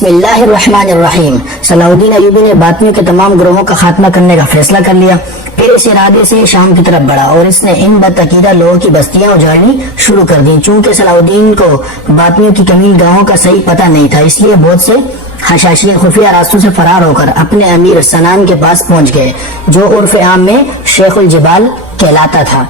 بسم اللہ الرحمن الرحیم۔ صلاح الدین ایوبی نے باطنیوں کے تمام گروہوں کا خاتمہ کرنے کا فیصلہ کر لیا، پھر اس ارادے سے شام کی طرف بڑھا اور اس نے ان بدعقیدہ لوگوں کی بستیاں اجاڑنی شروع کر دیں۔ چونکہ صلاح الدین کو باطنیوں کی کمیل گاہوں کا صحیح پتہ نہیں تھا، اس لیے بہت سے حشاشین خفیہ راستوں سے فرار ہو کر اپنے امیر سنان کے پاس پہنچ گئے، جو عرف عام میں شیخ الجبال کہلاتا تھا۔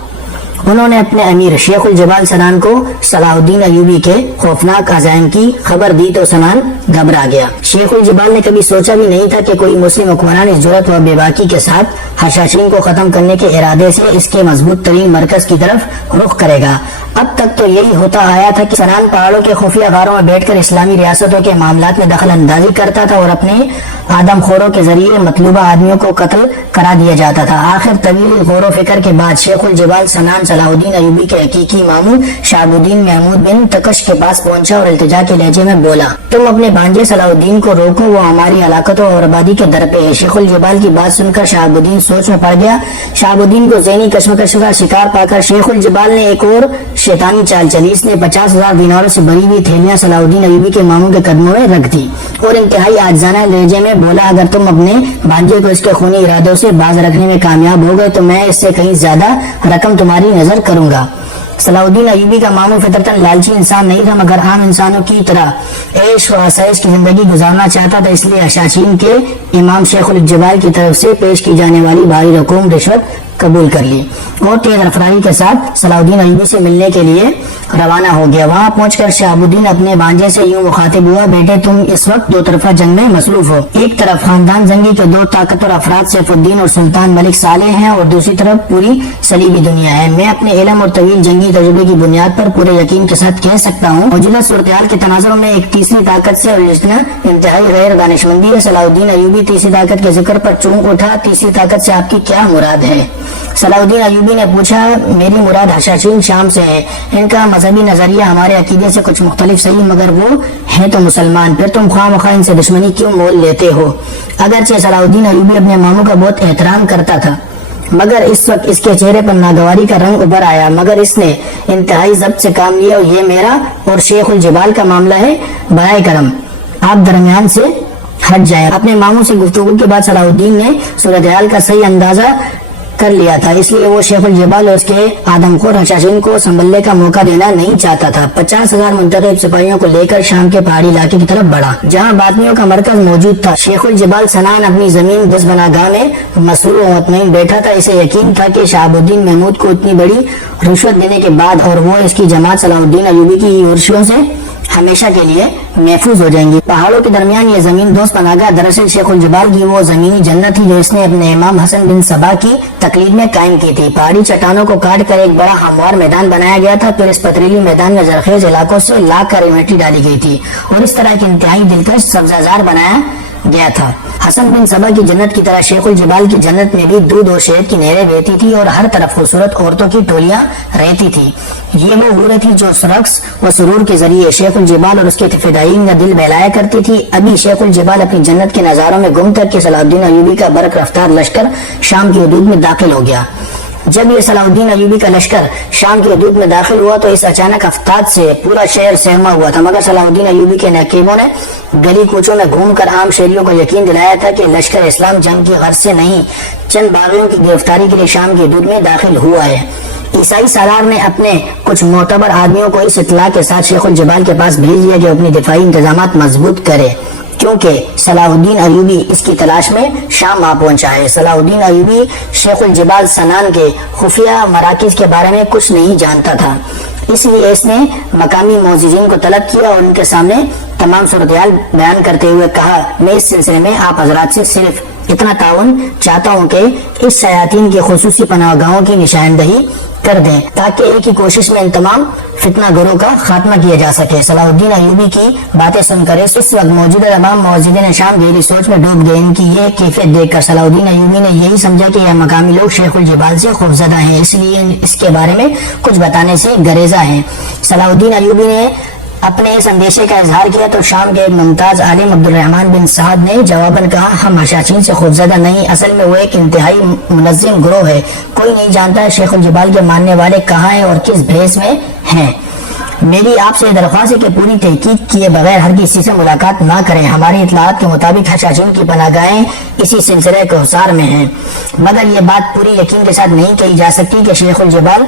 انہوں نے اپنے امیر شیخ الجبال سنان کو صلاح الدین ایوبی کے خوفناک عزائم کی خبر دی تو سنان گھبرا گیا۔ شیخ الجبال نے کبھی سوچا بھی نہیں تھا کہ کوئی مسلم حکمران اس جرأت و بے باکی کے ساتھ حشاشین کو ختم کرنے کے ارادے سے اس کے مضبوط ترین مرکز کی طرف رخ کرے گا۔ اب تک تو یہی ہوتا آیا تھا کہ سنان پہاڑوں کے خفیہ غاروں میں بیٹھ کر اسلامی ریاستوں کے معاملات میں دخل اندازی کرتا تھا اور اپنے آدم خوروں کے ذریعے مطلوبہ آدمیوں کو قتل کرا دیا جاتا تھا۔ آخر طویل غور و فکر کے بعد شیخ الجبال سنان صلاح الدین ایوبی کے حقیقی ماموں شہاب الدین محمود بن تکش کے پاس پہنچا اور التجا کے لہجے میں بولا، تم اپنے بھانجے صلاح الدین کو روکو، وہ ہماری ہلاکتوں اور آبادی کے در پہ ہے۔ شیخ الجبال کی بات سن کر شہاب الدین سوچ میں پڑ گیا۔ شہاب الدین کو ذہنی کشمکش کا شکار پا کر شیخ الجبال نے ایک اور شیطانی چال چلی۔ اس نے 50,000 دیناروں سے بھری ہوئی تھیلیاں صلاح الدین ایوبی کے ماموں کے قدموں میں رکھ دی اور انتہائی عاجزانہ لہجے میں بولا، اگر تم اپنے بھانجے کو اس کے خونی ارادوں سے باز رکھنے میں کامیاب ہو گئے تو میں اس سے کہیں زیادہ رقم تمہاری نظر کروں گا۔ صلاح الدین ایوبی کا ماموں فطرتاً لالچی انسان نہیں تھا، مگر عام انسانوں کی طرح عیش و آسائش کی زندگی گزارنا چاہتا تھا، اس لیے حشاشین کے امام شیخ الجبال کی طرف سے پیش کی جانے والی بھاری رقوم رشوت قبول کر لی اور تیز رفتاری کے ساتھ صلاح الدین ایوبی سے ملنے کے لیے روانہ ہو گیا۔ وہاں پہنچ کر شہاب الدین اپنے بھانجے سے یوں مخاطب ہوا، بیٹے تم اس وقت دو طرفہ جنگ میں مصروف ہو۔ ایک طرف خاندان زنگی کے دو طاقتور افراد سیف الدین اور سلطان ملک صالح ہیں اور دوسری طرف پوری صلیبی دنیا ہے۔ میں اپنے علم اور طویل جنگی تجربے کی بنیاد پر پورے یقین کے ساتھ کہہ سکتا ہوں موجودہ صورتحال کے تناظر میں ایک تیسری طاقت سے الجھنا انتہائی غیر دانشمندی ہے۔ صلاح الدین ایوبی تیسری طاقت کے ذکر پر چونک اٹھا، تیسری طاقت سے آپ کی کیا مراد ہے؟ صلاح الدین ایوبی نے پوچھا، میری مراد حشاشین شام سے ہے، ان کا مذہبی نظریہ ہمارے عقیدے سے کچھ مختلف صحیح، مگر وہ ہیں تو مسلمان، پھر تم خواہ مخواہ ان سے دشمنی کیوں مول لیتے ہو؟ اگرچہ صلاح الدین ایوبی اپنے ماموں کا بہت احترام کرتا تھا، مگر اس وقت اس کے چہرے پر ناگواری کا رنگ ابھر آیا، مگر اس نے انتہائی ضبط سے کام لیا، یہ میرا اور شیخ الجبال کا معاملہ ہے، برائے کرم آپ درمیان سے ہٹ جائیں۔ اپنے ماموں سے گفتگو کے بعد صلاح الدین نے صورتحال کا صحیح اندازہ کر لیا تھا، اس لیے وہ شیخ الجبال اور اس کے آدم خور حشاشین کو سنبھلنے کا موقع دینا نہیں چاہتا تھا۔ 50,000 منتخب سپاہیوں کو لے کر شام کے پہاڑی علاقے کی طرف بڑھا، جہاں باطنیوں کا مرکز موجود تھا۔ شیخ الجبال سنان اپنی زمین 10 بنا گاہ میں مسرور و مطمئن بیٹھا تھا۔ اسے یقین تھا کہ شہاب الدین محمود کو اتنی بڑی رشوت دینے کے بعد اور وہ اس کی جماعت صلاح الدین ایوبی کی یورشیوں سے ہمیشہ کے لیے محفوظ ہو جائیں گی۔ پہاڑوں کے درمیان یہ زمین دوست پناہگاہ دراصل شیخ الجبال کی وہ زمینی جنت تھی جو اس نے اپنے امام حسن بن صبا کی تقلید میں قائم کی تھی۔ پہاڑی چٹانوں کو کاٹ کر ایک بڑا ہموار میدان بنایا گیا تھا، پھر اس پتریلی میدان میں زرخیز علاقوں سے لا کر مٹی ڈالی گئی تھی اور اس طرح ایک انتہائی دلکش سبزہ بنایا گیا تھا۔ حسن بن صبا کی جنت کی طرح شیخ الجبال کی جنت میں بھی دودھ اور شہد کی نہریں بہتی تھی اور ہر طرف خوبصورت عورتوں کی ٹولیاں رہتی تھی۔ یہ وہ عورتیں تھی جو رقص و سرور کے ذریعے شیخ الجبال اور اس کے فدائین کا دل بہلایا کرتی تھی۔ ابھی شیخ الجبال اپنی جنت کے نظاروں میں گم تھا کہ صلاح الدین ایوبی کا برق رفتار لشکر شام کی حدود میں داخل ہو گیا۔ جب یہ صلاح الدین ایوبی کا لشکر شام کی حدود میں داخل ہوا تو اس اچانک افتاد سے پورا شہر سہما ہوا تھا، مگر صلاح الدین ایوبی کے نقیبوں نے گلی کوچوں میں گھوم کر عام شہریوں کو یقین دلایا تھا کہ لشکر اسلام جنگ کی غرض سے نہیں، چند باغیوں کی گرفتاری کے لیے شام کی حدود میں داخل ہوا ہے۔ عیسائی سالار نے اپنے کچھ معتبر آدمیوں کو اس اطلاع کے ساتھ شیخ الجبال کے پاس بھیج دیا کہ اپنی دفاعی انتظامات مضبوط کرے، کیونکہ صلاح الدین ایوبی اس کی تلاش میں شام آ پہنچا ہے۔ صلاح الدین ایوبی شیخ الجبال سنان کے خفیہ مراکز کے بارے میں کچھ نہیں جانتا تھا، اس لیے اس نے مقامی معززین کو طلب کیا اور ان کے سامنے تمام صورتحال بیان کرتے ہوئے کہا، میں اس سلسلے میں آپ حضرات سے صرف اتنا تعاون چاہتا ہوں کہ اس شیاطین کے خصوصی پناہ گاہوں کی نشاندہی کر دیں تاکہ ایک ہی کوشش میں ان تمام فتنہ گروہ کا خاتمہ کیا جا سکے۔ صلاح الدین ایوبی کی باتیں سن کر اس وقت موجودہ تمام معززین شام گہری سوچ میں ڈوب گئے۔ ان کی یہ کیفیت دیکھ کر صلاح الدین ایوبی نے یہی سمجھا کہ یہ مقامی لوگ شیخ الجبال سے خوفزدہ ہیں، اس لیے اس کے بارے میں کچھ بتانے سے گریزہ ہیں۔ صلاح الدین ایوبی نے اپنے اس اندیشے کا اظہار کیا تو شام کے ممتاز عالم عبد الرحمن بن سعد نے جواباً کہا، ہم حشاشین سے خوفزدہ نہیں، اصل میں وہ ایک انتہائی منظم گروہ ہے، کوئی نہیں جانتا شیخ الجبال کے ماننے والے کہاں ہیں اور کس بھیس میں ہیں۔ میری آپ سے درخواست ہے کہ پوری تحقیق کیے بغیر ہر کسی سے ملاقات نہ کریں. ہماری اطلاعات کے مطابق حشاشین کی پناہ گاہیں اسی سلسلے کے حصار میں ہیں، مگر یہ بات پوری یقین کے ساتھ نہیں کہی جا سکتی کہ شیخ الجبال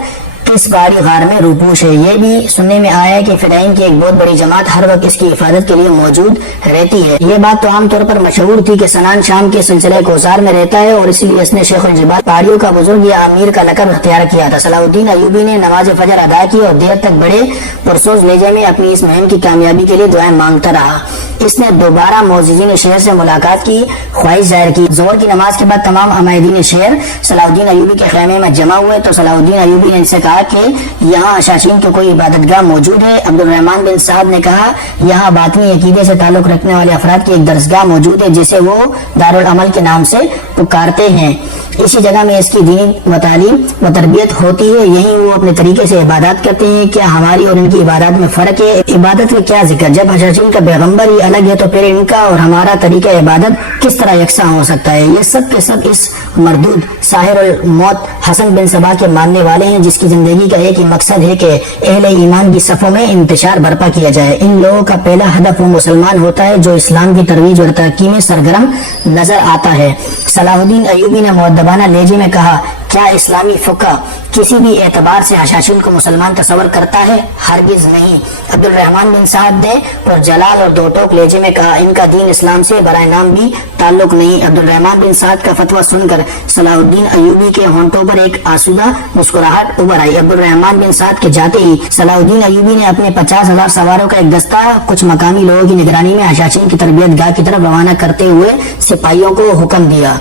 کس پہاڑی غار میں روپوش ہے. یہ بھی سننے میں آیا ہے کہ فدائین کی ایک بہت بڑی جماعت ہر وقت اس کی حفاظت کے لیے موجود رہتی ہے. یہ بات تو عام طور پر مشہور تھی کہ سنان شام کے سلسلے کوثار میں رہتا ہے اور اس لیے اس نے شیخ الجبال پہاڑیوں کا بزرگ یا امیر کا لقب اختیار کیا تھا. صلاح الدین ایوبی نے نماز فجر ادا کی اور دیر تک بڑے پرسوز لہجے میں اپنی اس مہم کی کامیابی کے لیے دعائیں مانگتا رہا. اس نے دوبارہ معززین شہر سے ملاقات کی خواہش ظاہر کی. ظہر کی نماز کے بعد تمام عمائدین شہر صلاح الدین ایوبی کے خیمے میں جمع ہوئے تو صلاح الدین ایوبی نے ان سے کہا کہ یہاں حشاشین کی کوئی عبادت گاہ موجود ہے. عبد الرحمن بن صاحب نے کہا یہاں باطنی عقیدے سے تعلق رکھنے والے افراد کی ایک درسگاہ موجود ہے جسے وہ دارالعمل کے نام سے پکارتے ہیں. اسی جگہ میں اس کی دینی و تعلیم و تربیت ہوتی ہے. یہیں وہ اپنے طریقے سے عبادات کرتے ہیں. کیا ہماری اور ان کی عبادات میں فرق ہے؟ عبادت میں کیا ذکر؟ جب حشاشین کا پیغمبر ہی الگ ہے تو پھر ان کا اور ہمارا طریقہ عبادت کس طرح یکساں ہو سکتا ہے؟ یہ سب کے سب اس مردود ساحر الموت حسن بن صبا کے ماننے والے ہیں جس کی زندگی کا ایک ہی مقصد ہے کہ اہل ایمان کی صفوں میں انتشار برپا کیا جائے. ان لوگوں کا پہلا ہدف وہ مسلمان ہوتا ہے جو اسلام کی ترویج اور ترقی میں سرگرم نظر آتا ہے. صلاح الدین ایوبی نے مؤدبانہ لہجے میں کہا کیا اسلامی فقہ کسی بھی اعتبار سے حشاشین کو مسلمان تصور کرتا ہے؟ ہرگز نہیں. عبد الرحمن بن صاحب نے پر جلال اور دو ٹوک لہجے میں کہا ان کا دین اسلام سے برائے نام بھی تعلق نہیں. عبد الرحمن بن صاحب کا فتویٰ سن کر صلاح الدین ایوبی کے ہونٹوں پر ایک آسودہ مسکراہٹ ابھر آئی. عبد الرحمن بن صاحب کے جاتے ہی صلاح الدین ایوبی نے اپنے 50,000 سواروں کا ایک دستہ کچھ مقامی لوگوں کی نگرانی میں حشاشین کی تربیت گاہ کی طرف روانہ کرتے ہوئے سپاہیوں کو حکم دیا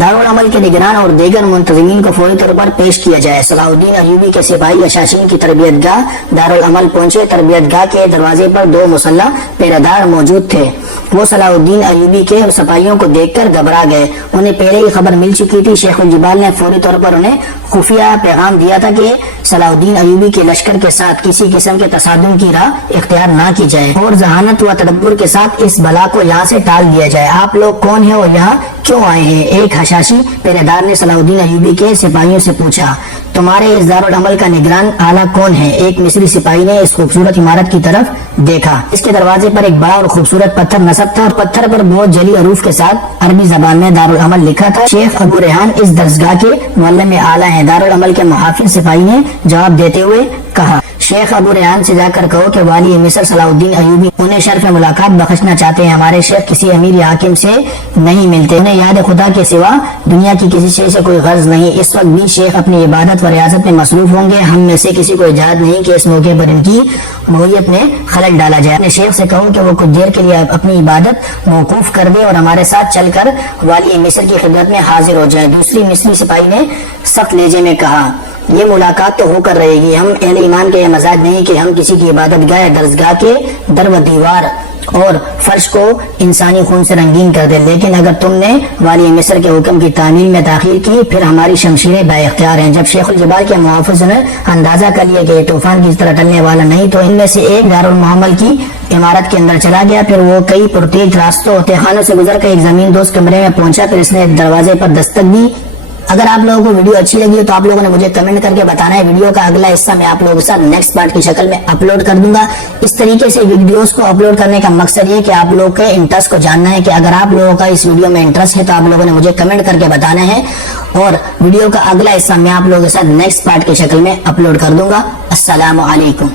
دارالعمل کے نگران اور دیگر منتظمین کو فوری طور پر پیش کیا جائے. صلاح الدین ایوبی کے سپاہی حشاشین کی تربیت گاہ دارالعمل پہنچے. تربیت گاہ کے دروازے پر 2 مسلح پہرےدار موجود تھے. وہ صلاح الدین ایوبی کے سپاہیوں کو دیکھ کر گھبرا گئے. انہیں پہلے ہی خبر مل چکی تھی. شیخ الجبال نے فوری طور پر انہیں خفیہ پیغام دیا تھا کہ صلاح الدین ایوبی کے لشکر کے ساتھ کسی قسم کے تصادم کی راہ اختیار نہ کی جائے اور ذہانت و تدبر کے ساتھ اس بلا کو یہاں سے ٹال دیا جائے. آپ لوگ کون ہیں اور یہاں کیوں آئے ہیں؟ ایک حشاشی پہرےدار نے صلاح الدین ایوبی کے سپاہیوں سے پوچھا. تمہارے اس دارالعمل کا نگران آلہ کون ہے؟ ایک مصری سپاہی نے اس خوبصورت عمارت کی طرف دیکھا. اس کے دروازے پر ایک بڑا اور خوبصورت پتھر نصب تھا اور پتھر پر بہت جلی حروف کے ساتھ عربی زبان میں دارالعمل لکھا تھا. شیخ ابو ریحان اس درسگاہ کے معلم اعلیٰ ہیں. دارالعمل کے محافظ سپاہی نے جواب دیتے ہوئے کہا شیخ ابو ریحان سے جا کر کہو کہ والی مصر صلاح الدین ایوبی انہیں شرف ملاقات بخشنا چاہتے ہیں. ہمارے شیخ کسی امیر یا حاکم سے نہیں ملتے. انہیں یاد خدا کے سوا دنیا کی کسی شے سے کوئی غرض نہیں. اس وقت بھی شیخ اپنی عبادت و ریاضت میں مصروف ہوں گے. ہم میں سے کسی کو اجازت نہیں کہ اس موقع پر ان کی معیت میں خلل ڈالا جائے. اپنے شیخ سے کہو کہ وہ کچھ دیر کے لیے اپنی عبادت موقوف کر دے اور ہمارے ساتھ چل کر والی مصر کی خدمت میں حاضر ہو جائے. دوسری مصری سپاہی نے سخت لہجے میں کہا یہ ملاقات تو ہو کر رہے گی. ہم اہل ایمان کے یہ مزاج نہیں کہ ہم کسی کی عبادت گاہ درسگاہ کے در و دیوار اور فرش کو انسانی خون سے رنگین کر دے. لیکن اگر تم نے والی مصر کے حکم کی تعمیل میں تاخیر کی پھر ہماری شمشیریں با اختیار ہیں. جب شیخ الجبال کے محافظ نے اندازہ کر لیا کہ یہ طوفان کی طرح ٹلنے والا نہیں تو ان میں سے ایک دارالمعامل کی عمارت کے اندر چلا گیا. پھر وہ کئی پرتیج راستوں اور تہخانوں سے گزر کر ایک زمین دوست کمرے میں پہنچا. پھر اس نے دروازے پر دستک دی. اگر آپ لوگوں کو ویڈیو اچھی لگی ہو تو آپ لوگوں نے مجھے کمنٹ کر کے بتانا ہے. ویڈیو کا اگلا حصہ میں آپ لوگوں کے ساتھ نیکسٹ پارٹ کی شکل میں اپلوڈ کر دوں گا. اس طریقے سے ویڈیوز کو اپلوڈ کرنے کا مقصد یہ کہ آپ لوگوں کے انٹرسٹ کو جاننا ہے کہ اگر آپ لوگوں کا اس ویڈیو میں انٹرسٹ ہے تو آپ لوگوں نے مجھے کمنٹ کر کے بتانا ہے اور ویڈیو کا اگلا حصہ میں آپ لوگوں کے ساتھ نیکسٹ پارٹ کی شکل میں اپلوڈ کر دوں گا. السلام علیکم.